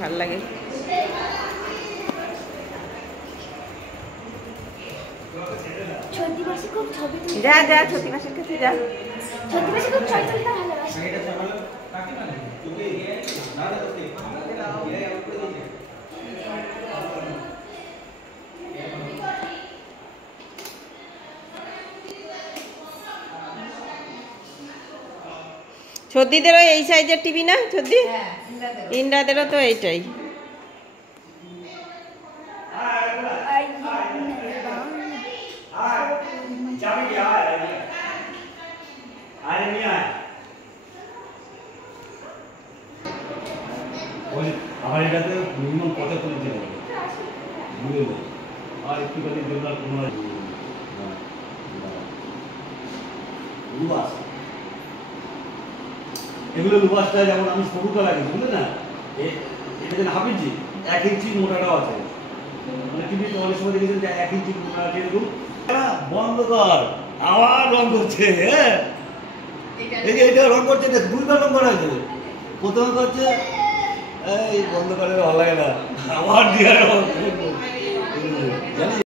ভাল লাগে। যা যা ছোটি মাসের কাছে যা। ছদ্দিদেরও এই সাইজের টিভি না ছদ্দি? ইন্দ্রাদেরও তো এইটাই। আমার এটাতে মিনিমাম কত করে দিতে হবে বুঝে নেই আর একটুখানি জন্য তোমার লুবাস এগুলো লুবাসটা যেমন আমি সরুটা লাগে বুঝলে না এটা যেন হাফিজি 1 ইঞ্চি মোটাটাও আছে মানে টিভিতে অনেক সময় দেখেছেন যে 1 ইঞ্চি মোটা এরকম বন্ধ কর আবার রং করছে হ্যাঁ এই যে এটা রং করছে দুইবার রং করা হয়েছে প্রথমে করছে এই বন্ধ করে ভালো লাগে না আবার দিয়ে জানিস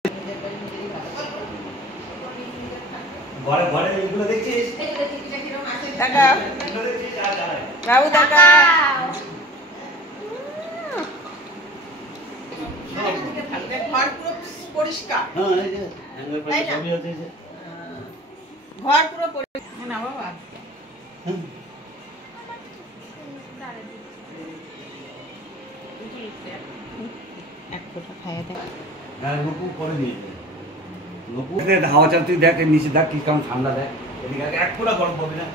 ঘরে ঘরে এগুলো দেখছিস টাকা বাবু টাকা ঘর পুরো পরিষ্কার। হ্যাঁ এই যে হ্যাঙ্গার পরে সবই আছে যে ঘর পুরো পরিষ্কার না বাবা। এক ফোঁটা খাইয়ে দেয় হ্যাঁ লোকও করে নিয়েছে লোকও হাওয়া চাল তুই দেখ নিচে দেখ কি কেমন ঠান্ডা দেয় এদিকে এক ফোঁটা গরম পাবি না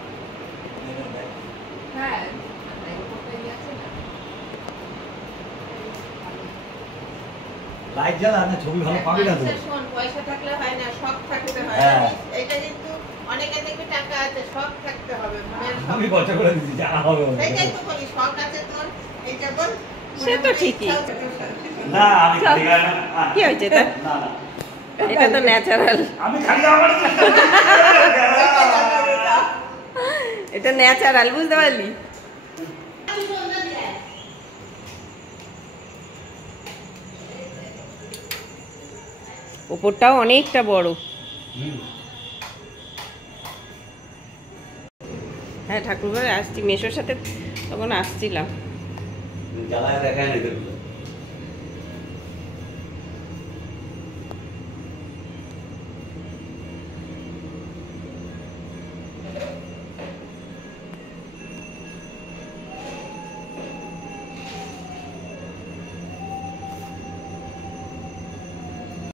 লাইট জ্বালা না ছবি ভালো পাবি না তো শোন পয়সা থাকলে হয় না শখ থাকতে হয় এটা কিন্তু অনেকের দেখবি টাকা আছে শখ থাকতে হবে আমি খরচা করে দিচ্ছি জানা হবে সেটাই তো বলি শখ আছে তোর এইটা বল সে তো ঠিকই না আমি কি হয়েছে তা না না এটা তো ন্যাচারাল আমি খালি আমার এটা ন্যাচারাল বুঝতে পারলি ওপরটাও অনেকটা বড় হ্যাঁ ঠাকুরবাড়ি আসছি মেশোর সাথে তখন আসছিলাম জ্বালায় দেখায় না